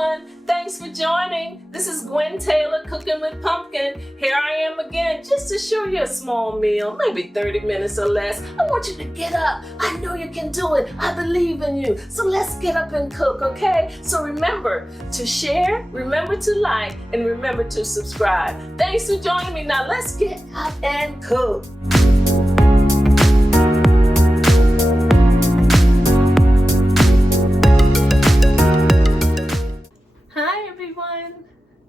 everyone. Thanks for joining. This is Gwen Taylor, Cooking with Pumpkin. Here I am again, just to show you a small meal, maybe 30 minutes or less. I want you to get up. I know you can do it. I believe in you. So let's get up and cook, okay? So remember to share, remember to like, and remember to subscribe. Thanks for joining me. Now let's get up and cook.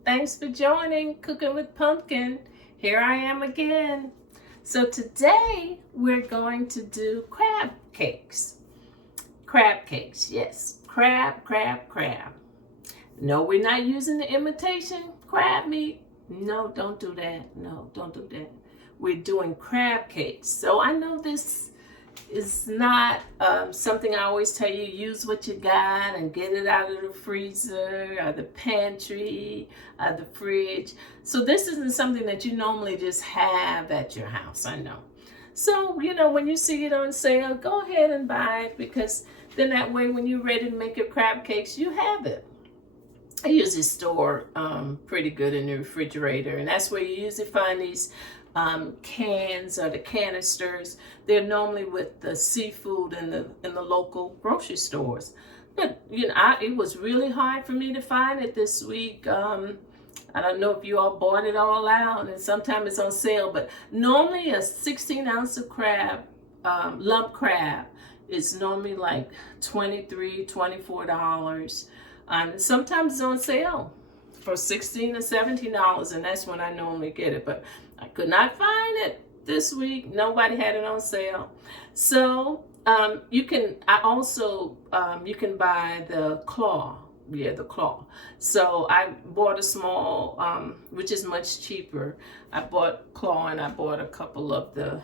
Thanks for joining Cooking with Pumpkin. Here I am again. So today we're going to do crab cakes. Crab cakes, yes. Crab. No, we're not using the imitation crab meat. No, don't do that. No, don't do that. We're doing crab cakes. So I know this is not something I always tell you, use what you got and get it out of the freezer or the pantry or the fridge. So this isn't something that you normally just have at your house, I know. So, when you see it on sale, go ahead and buy it, because then that way when you're ready to make your crab cakes, you have it. I usually store pretty good in the refrigerator, and that's where you usually find these cans or the canisters. They're normally with the seafood in the local grocery stores. But it was really hard for me to find it this week. I don't know if you all bought it all out, and sometimes it's on sale, but normally a 16 ounce of crab, lump crab, is normally like $23, $24. Sometimes it's on sale for $16 or $17, and that's when I normally get it. But I could not find it this week. Nobody had it on sale. So you can buy the claw. Yeah, the claw. So I bought a small, which is much cheaper. I bought claw, and I bought a couple of the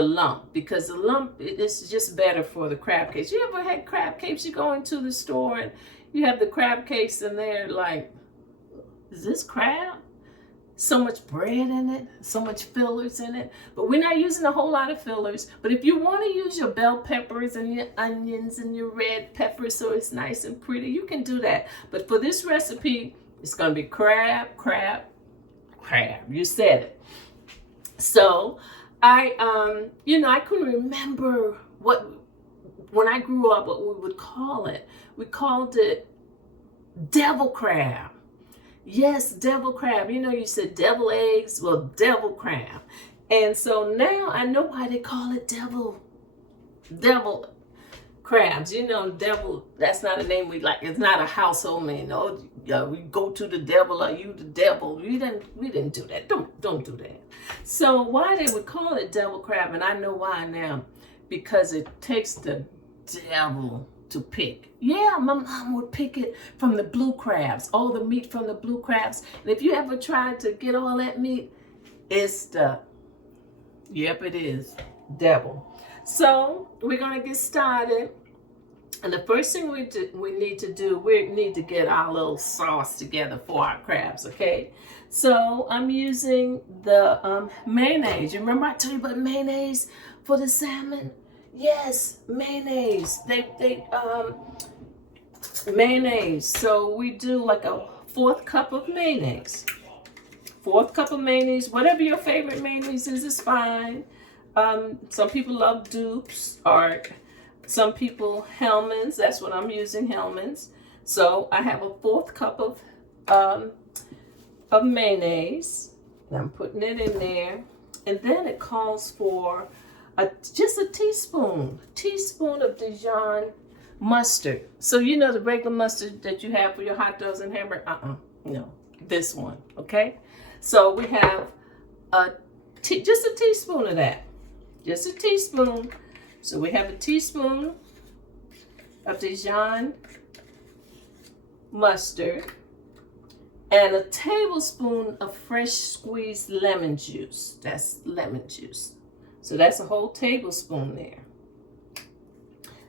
lump, because the lump is just better for the crab cakes. You ever had crab cakes? You go into the store and you have the crab cakes, and they're like, is this crab? So much bread in it, so much fillers in it. But we're not using a whole lot of fillers. But if you want to use your bell peppers and your onions and your red peppers so it's nice and pretty, you can do that. But for this recipe, it's going to be crab. You said it. So I couldn't remember when I grew up, what we would call it. We called it devil crab. Yes, devil crab. You said devil eggs. Well, devil crab. And so now I know why they call it devil crabs. Devil, that's not a name we like. It's not a household name. Oh, we go to the devil. Are you the devil? We didn't do that. Don't do that. So why they would call it devil crab, and I know why now, because it takes the devil to pick. Yeah, my mom would pick it from the blue crabs, all the meat from the blue crabs. And if you ever tried to get all that meat, it's yep, it is devil. So we're gonna get started. And the first thing we need to get our little sauce together for our crabs, okay? So I'm using the mayonnaise. You remember I told you about mayonnaise for the salmon? Yes, mayonnaise. Mayonnaise. So we do like a 4th cup of mayonnaise. 4th cup of mayonnaise. Whatever your favorite mayonnaise is fine. Some people love Dupes, or some people Hellmann's. That's what I'm using, Hellmann's. So I have a 4th cup of mayonnaise. And I'm putting it in there. And then it calls for just a teaspoon of Dijon mustard. So the regular mustard that you have for your hot dogs and hamburger. No, this one. Okay. So we have just a teaspoon of that. Just a teaspoon. So we have a teaspoon of Dijon mustard and a tablespoon of fresh squeezed lemon juice. That's lemon juice. So that's a whole tablespoon there.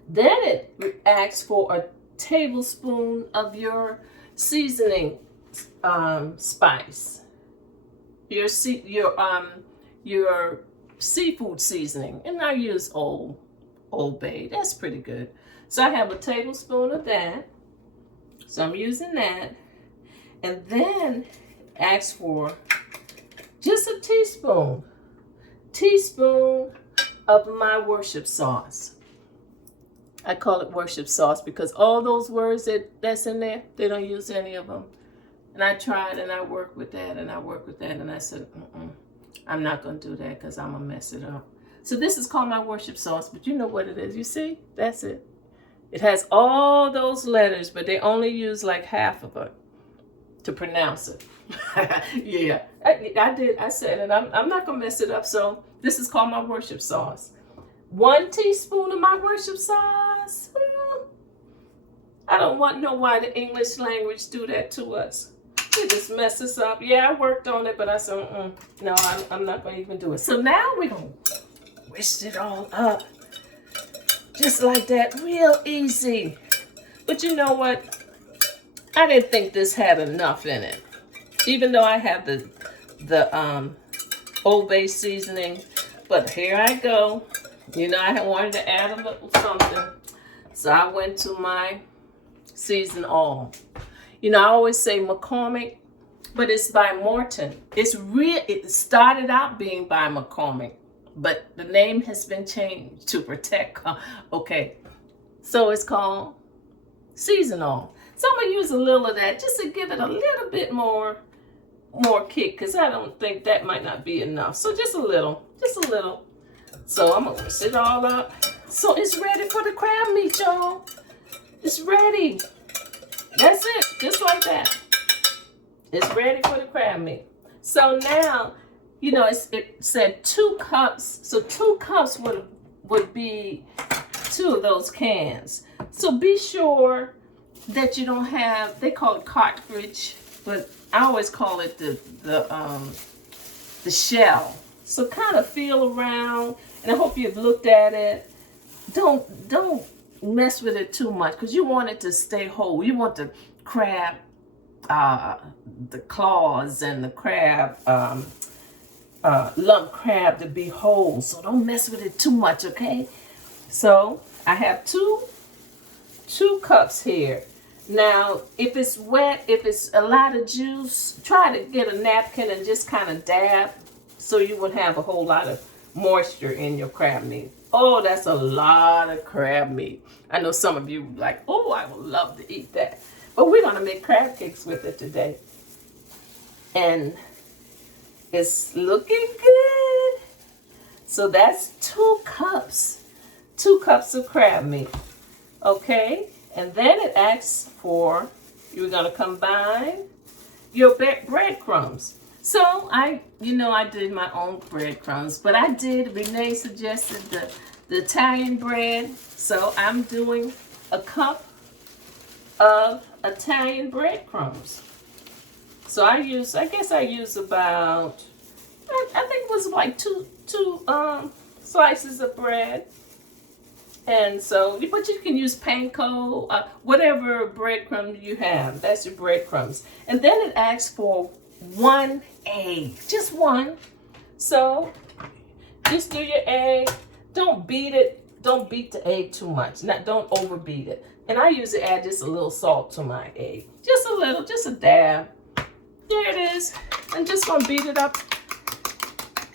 Then it asks for a tablespoon of your seasoning spice. Your seafood seasoning. And I use Old Bay. That's pretty good. So I have a tablespoon of that. So I'm using that. And then ask for just a teaspoon of my worship sauce. I call it worship sauce because all those words that's in there, they don't use any of them. And I tried and I worked with that and I worked with that and I said, I'm not going to do that because I'm going to mess it up. So this is called my worship sauce, but you know what it is. You see? That's it. It has all those letters, but they only use like half of it to pronounce it. Yeah, I did. I said it. I'm not going to mess it up. So this is called my worship sauce. 1 teaspoon of my worship sauce. I don't know why the English language do that to us. They just mess us up. Yeah, I worked on it, but I said, no, I'm not going to even do it. So now we're going to whisk it all up. Just like that, real easy. But you know what? I didn't think this had enough in it. Even though I have the Old Bay seasoning. But here I go. You know, I wanted to add a little something. So I went to my season all. You know, I always say McCormick, but it's by Morton. It started out being by McCormick, but the name has been changed to protect. Okay, so it's called Season All. So I'm gonna use a little of that just to give it a little bit more kick, because I don't think that might not be enough. So just a little. So I'm gonna mix it all up. So it's ready for the crab meat, y'all. It's ready. That's it, just like that. It's ready for the crab meat. So now, you know, it said 2 cups. So 2 cups would be 2 of those cans. So be sure that you don't have, they call it cartridge, but I always call it the shell. So kind of feel around, and I hope you've looked at it. Don't mess with it too much, because you want it to stay whole. You want the crab, the claws and the crab, lump crab to be whole. So don't mess with it too much, okay? So I have two cups here. Now, if it's wet, if it's a lot of juice, try to get a napkin and just kind of dab so you would have a whole lot of moisture in your crab meat. Oh, that's a lot of crab meat. I know some of you like, oh, I would love to eat that. But we're going to make crab cakes with it today. And it's looking good. So that's 2 cups. 2 cups of crab meat. Okay? And then it asks for, you're going to combine your breadcrumbs. So I did my own breadcrumbs, but Renee suggested the Italian bread. So I'm doing a cup of Italian breadcrumbs. So I guess I use about, I think it was like two slices of bread. And so, but you can use panko, whatever breadcrumbs you have. That's your breadcrumbs. And then it asks for 1 egg, just 1. So just do your egg. Don't beat it. Don't beat the egg too much. Don't overbeat it. And I usually add just a little salt to my egg. Just a little, just a dab. There it is. I'm just gonna beat it up.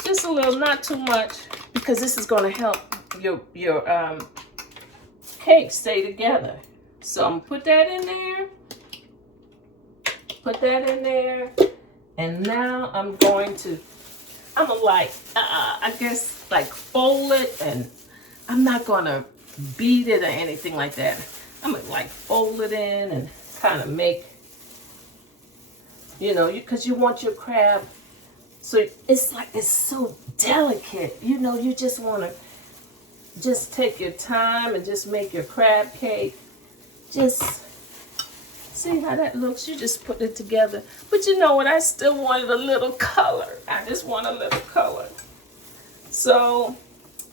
Just a little, not too much, because this is gonna help your cake stay together. So I'm gonna put that in there. Put that in there. And now I'm gonna like, I guess like fold it, and I'm not gonna beat it or anything like that. I'm gonna like fold it in and kind of make, because you want your crab, so it's like, it's so delicate. You just want to just take your time and just make your crab cake. Just see how that looks. You just put it together. But you know what? I still wanted a little color. I just want a little color. So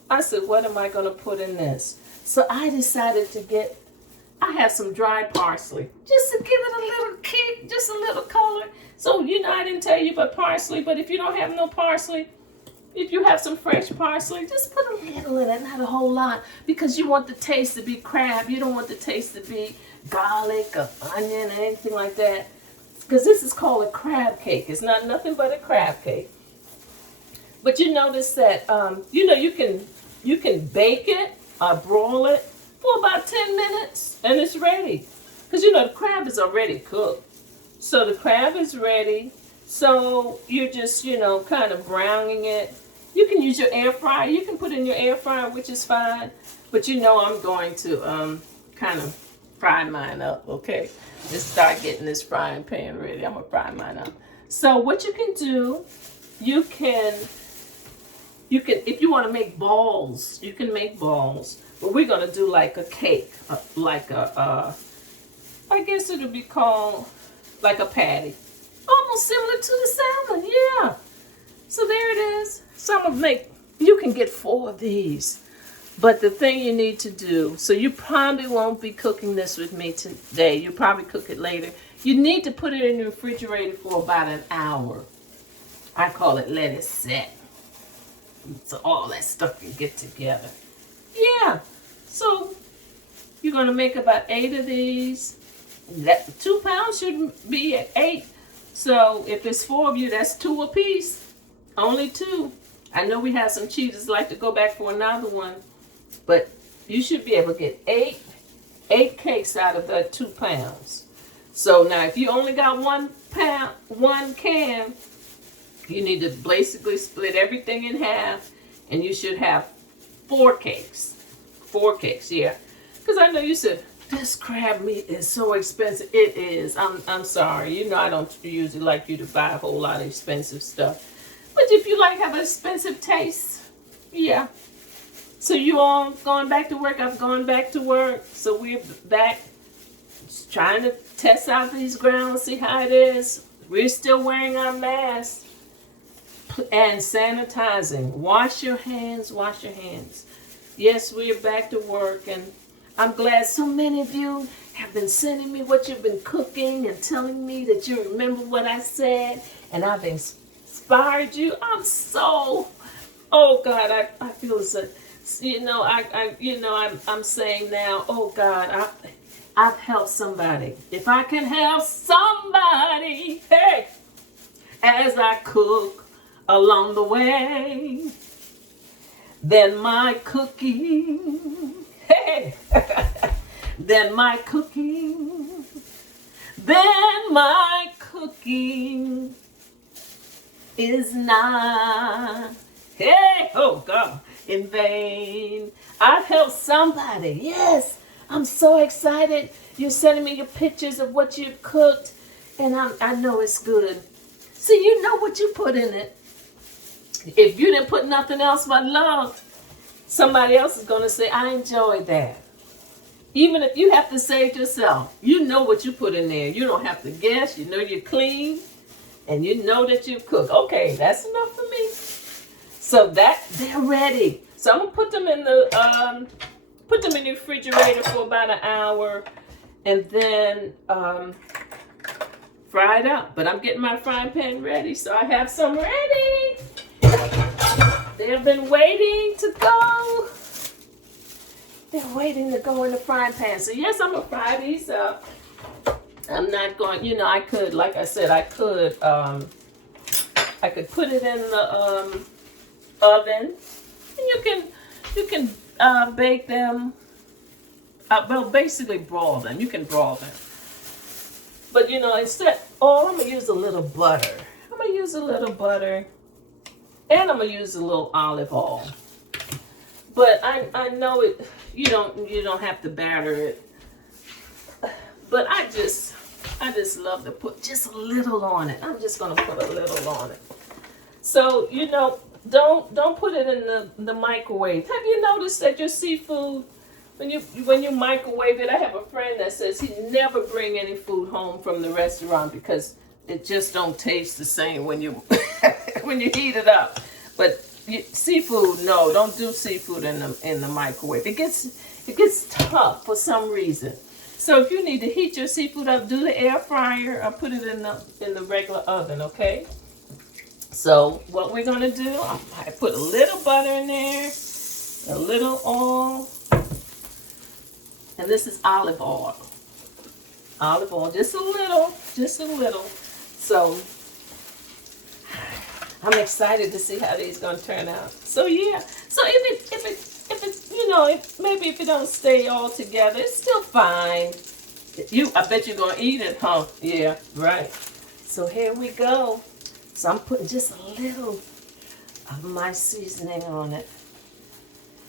I said, what am I going to put in this? So I decided I have some dried parsley, just to give it a little kick, just a little color. So, I didn't tell you about parsley, but if you don't have no parsley, if you have some fresh parsley, just put a little in it, not a whole lot, because you want the taste to be crab. You don't want the taste to be garlic or onion or anything like that. Because this is called a crab cake. It's not nothing but a crab cake. But you notice that, you can bake it or broil it for about 10 minutes and it's ready. Because, the crab is already cooked. So the crab is ready. So you're just, kind of browning it. You can use your air fryer. You can put it in your air fryer, which is fine. But I'm going to kind of fry mine up, okay? Just start getting this frying pan ready. I'm going to fry mine up. So what you can do, you can, if you want to make balls, you can make balls. But we're going to do like a cake, I guess it would be called like a patty. Almost similar to the salmon, yeah. So there it is. So I'm going to you can get 4 of these. But the thing you need to do, so you probably won't be cooking this with me today. You'll probably cook it later. You need to put it in the refrigerator for about an hour. I call it let it set. So all that stuff can get together. Yeah. So you're going to make about 8 of these. That 2 pounds should be at 8. So if it's 4 of you, that's 2 apiece. Only 2. I know we have some cheaters like to go back for another one, but you should be able to get 8 cakes out of the 2 pounds. So now if you only got 1 can, you need to basically split everything in half, and you should have 4 cakes. 4 cakes, yeah. Because I know you said, this crab meat is so expensive. It is. I'm sorry. I don't usually like you to buy a whole lot of expensive stuff. But if you have an expensive taste, yeah. So you all going back to work? I've gone back to work. So we're back just trying to test out these grounds, see how it is. We're still wearing our masks and sanitizing. Wash your hands, wash your hands. Yes, we're back to work, and I'm glad so many of you have been sending me what you've been cooking and telling me that you remember what I said, and I've inspired you. I'm so, oh God, I feel so, I'm saying now, oh God, I've helped somebody. If I can help somebody, hey, as I cook along the way, then my cooking, hey, then my cooking is not, hey, oh God, in vain. I've helped somebody. Yes, I'm so excited. You're sending me your pictures of what you've cooked, and I know it's good. See, you know what you put in it. If you didn't put nothing else but love, somebody else is going to say, I enjoyed that. Even if you have to say it yourself, you know what you put in there. You don't have to guess. You know you're clean, and you know that you've cooked. Okay, that's enough for me. So they're ready. So I'm gonna put them in the refrigerator for about an hour, and then fry it up. But I'm getting my frying pan ready, so I have some ready. They have been waiting to go. They're waiting to go in the frying pan. So yes, I'm gonna fry these up. I'm not going, I could, like I said, I could put it in the oven, and you can bake them. Well, basically broil them. You can broil them. But instead, I'm gonna use a little butter. And I'm gonna use a little olive oil. But I know it. You don't have to batter it. But I just love to put just a little on it. I'm just gonna put a little on it. So don't put it in the microwave. Have you noticed that your seafood, when you microwave it? I have a friend that says he never bring any food home from the restaurant because it just don't taste the same when you when you heat it up. But seafood, no, don't do seafood in the microwave. It gets tough for some reason. So if you need to heat your seafood up, do the air fryer or put it in the regular oven, okay? So what we're gonna do, I put a little butter in there, a little oil, and this is olive oil. Olive oil, just a little, just a little. So I'm excited to see how these gonna turn out. So yeah, so if it's maybe if it don't stay all together, it's still fine. I bet you're gonna eat it, huh? Yeah, right. So here we go. So I'm putting just a little of my seasoning on it.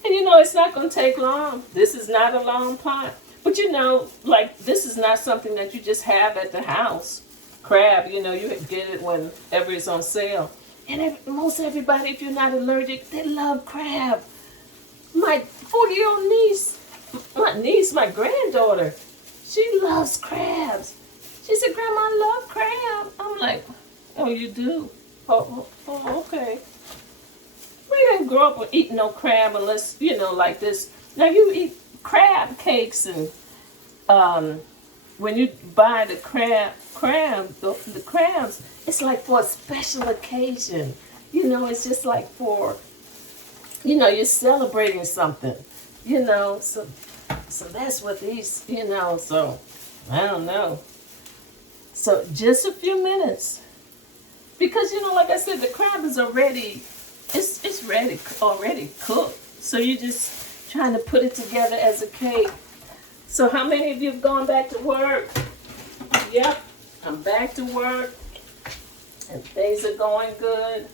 And it's not gonna take long. This is not a long pot. But like this is not something that you just have at the house. Crab, you get it whenever it's on sale. And most everybody, if you're not allergic, they love crab. My 40-year-old niece, my granddaughter, she loves crabs. She said, Grandma, I love crab. I'm like, oh, you do? Oh, okay. We didn't grow up with eating no crab unless, like this. Now you eat crab cakes and when you buy the the crabs, it's like for a special occasion. It's just like for, you're celebrating something, so that's what these, so I don't know. So just a few minutes. Because, like I said, the crab is already, it's ready, already cooked. So you're just trying to put it together as a cake. So how many of you have gone back to work? Yep, I'm back to work. And things are going good.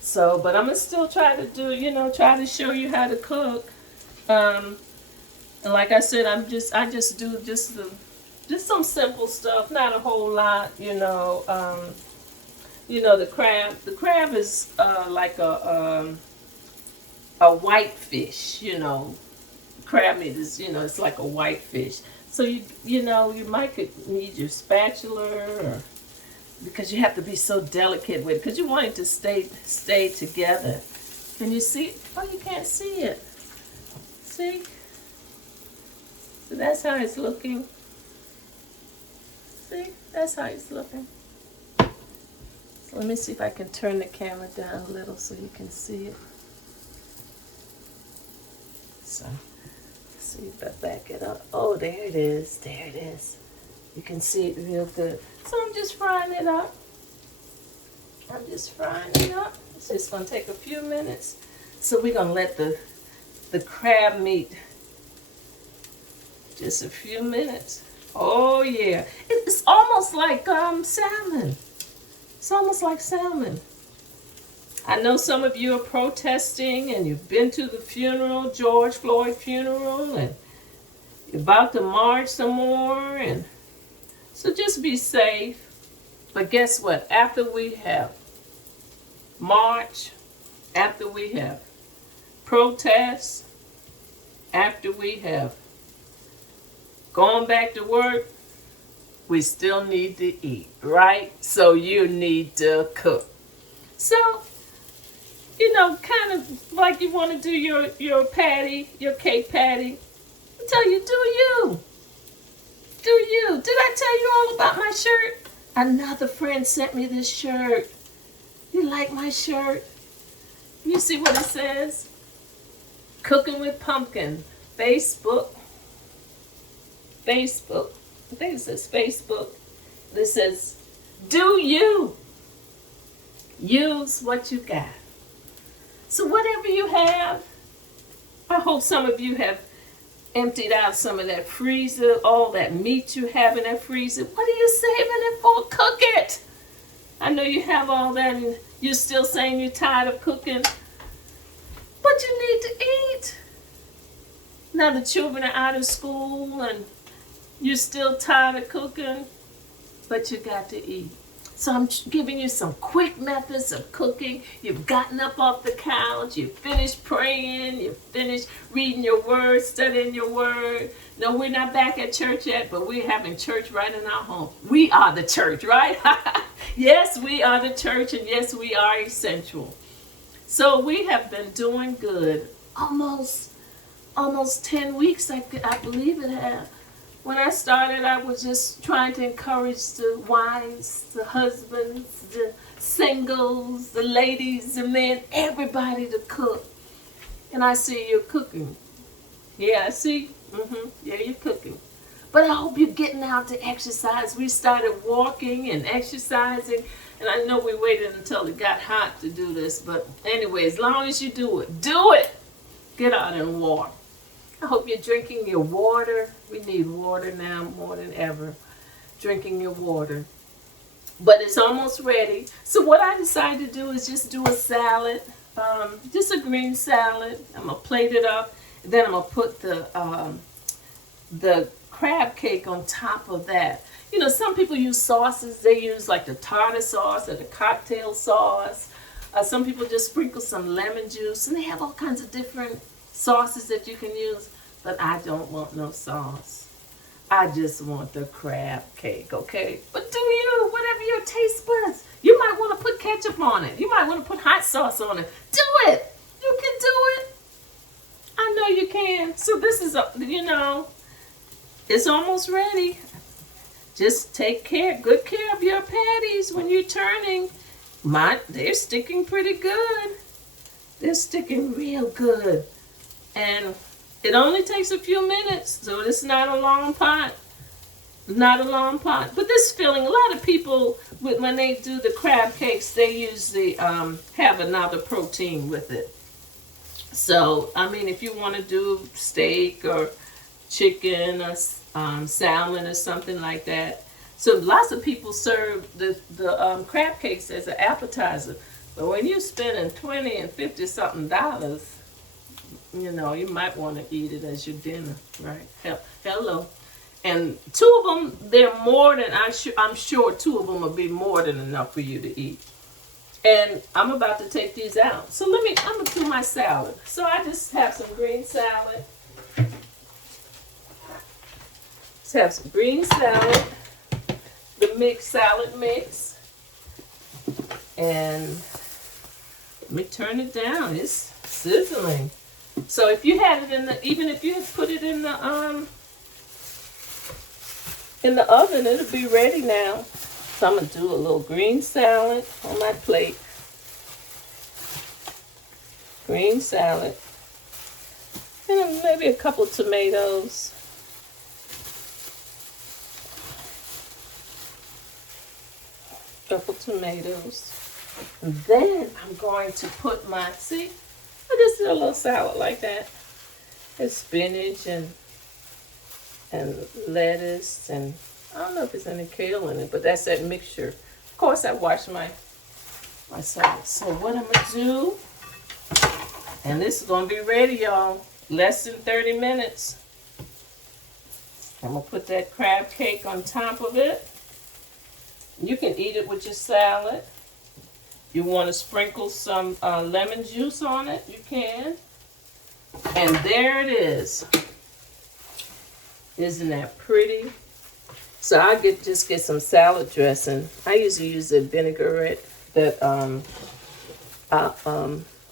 So, but I'm going to still try to do, try to show you how to cook. And like I said, I just do just some simple stuff, not a whole lot, the crab is like a white fish, crab meat is, it's like a white fish. So you might could need your spatula, or, because you have to be so delicate with it, because you want it to stay together. Can you see it? Oh, you can't see it. See? So that's how it's looking. See? That's how it's looking. So let me see if I can turn the camera down a little so you can see it. So, see if I back it up. Oh, there it is. There it is. You can see it real good. So I'm just frying it up. It's just going to take a few minutes. So we're going to let the crab meat just a few minutes. Oh, yeah. It's almost like salmon. It's almost like salmon. I know some of you are protesting and you've been to the funeral, George Floyd funeral, and you're about to march some more. And so just be safe. But guess what? After we have march, after we have protest, after we have gone back to work, we still need to eat, right? So you need to cook. So, kind of like you want to do your patty, your cake patty. I tell you, do you. Do you. Did I tell you all about my shirt? Another friend sent me this shirt. You like my shirt? You see what it says? Cooking with Pumpkin. Facebook. I think it says Facebook. It says, do you. Use what you got. So whatever you have, I hope some of you have emptied out some of that freezer, all that meat you have in that freezer. What are you saving it for? Cook it. I know you have all that and you're still saying you're tired of cooking, but you need to eat. Now the children are out of school and you're still tired of cooking, but you got to eat. So I'm giving you some quick methods of cooking. You've gotten up off the couch, you've finished praying, you've finished reading your word, studying your word. No, we're not back at church yet, but we're having church right in our home. We are the church, right? Yes, we are the church, and yes, we are essential. So we have been doing good. Almost 10 weeks, I believe it has. When I started, I was just trying to encourage the wives, the husbands, the singles, the ladies, the men, everybody to cook. And I see you're cooking. Yeah, I see. Yeah, you're cooking. But I hope you're getting out to exercise. We started walking and exercising, and I know we waited until it got hot to do this, but anyway, as long as you do it, do it. Get out and walk. I hope you're drinking your water. We need water now more than ever. Drinking your water. But it's almost ready. So what I decided to do is just do a salad, just a green salad. I'm gonna plate it up. Then I'm gonna put the crab cake on top of that. You know, some people use sauces. They use like the tartar sauce or the cocktail sauce. Some people just sprinkle some lemon juice, and they have all kinds of different sauces that you can use. But I don't want no sauce. I just want the crab cake, okay? But do you, whatever your taste buds. You might want to put ketchup on it. You might want to put hot sauce on it. Do it. You can do it. I know you can. So this is, you know, it's almost ready. Just take good care of your patties when you're turning. They're sticking pretty good. They're sticking real good. And it only takes a few minutes, so it's not a long pot. Not a long pot. But this filling, a lot of people, when they do the crab cakes, they usually have another protein with it. So, I mean, if you want to do steak or chicken or salmon or something like that. So lots of people serve the crab cakes as an appetizer. But when you're spending $20 and $50 something, you know, you might want to eat it as your dinner, right? Hello. And two of them, they're more than, I'm sure two of them will be more than enough for you to eat. And I'm about to take these out. So I'm going to do my salad. So I just have some green salad. Just have some green salad, the salad mix. And let me turn it down. It's sizzling. So if you had it even if you had put it in the oven, it'll be ready now. So I'm gonna do a little green salad on my plate. Green salad. And maybe a couple tomatoes. Couple tomatoes. And then I'm going to put I just do a little salad like that. There's spinach and lettuce, and I don't know if there's any kale in it, but that's that mixture. Of course, I wash my salad. So what I'm gonna do, and this is gonna be ready, y'all, less than 30 minutes. I'm gonna put that crab cake on top of it. You can eat it with your salad. You want to sprinkle some lemon juice on it, you can. And there it is. Isn't that pretty? So I just get some salad dressing. I usually use the vinaigrette, that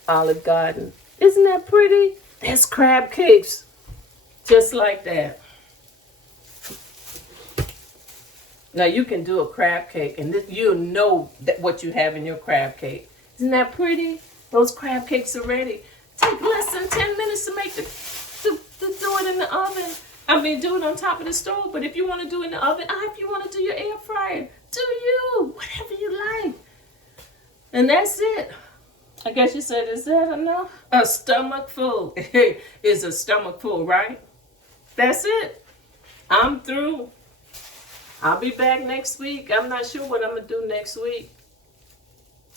Olive Garden. Isn't that pretty? That's crab cakes, just like that. Now you can do a crab cake, and you'll know what you have in your crab cake. Isn't that pretty? Those crab cakes are ready. Take less than 10 minutes to make to do it in the oven. I mean, do it on top of the stove. But if you want to do it in the oven, if you want to do your air fryer, do you, whatever you like. And that's it. I guess you said, is that enough? A stomach full is a stomach full, right? That's it. I'm through. I'll be back next week. I'm not sure what I'm going to do next week.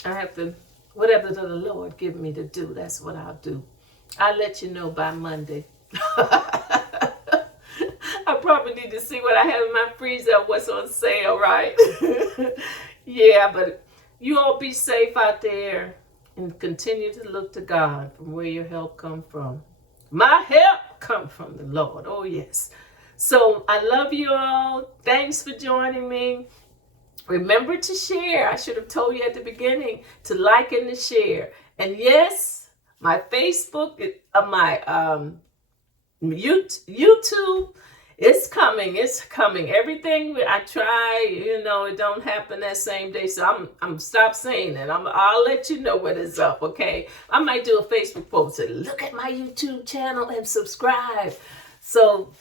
I have to, whatever the Lord give me to do, that's what I'll do. I'll let you know by Monday. I probably need to see what I have in my freezer, what's on sale, right? Yeah, but you all be safe out there and continue to look to God from where your help come from. My help come from the Lord. Oh, yes. So I love you all. Thanks for joining me. Remember to share. I should have told you at the beginning to like and to share. And yes, my Facebook, my YouTube, it's coming. It's coming. Everything I try, it don't happen that same day. So I'm stop saying it. I'll let you know what is up. Okay. I might do a Facebook post. Say, look at my YouTube channel and subscribe. So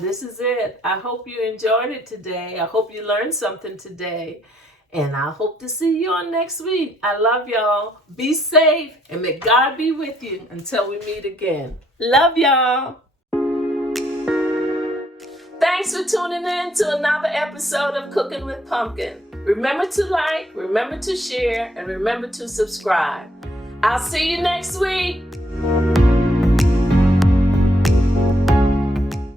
This is it. I hope you enjoyed it today. I hope you learned something today. And I hope to see you on next week. I love y'all. Be safe and may God be with you until we meet again. Love y'all. Thanks for tuning in to another episode of Cooking with Pumpkin. Remember to like, remember to share, and remember to subscribe. I'll see you next week.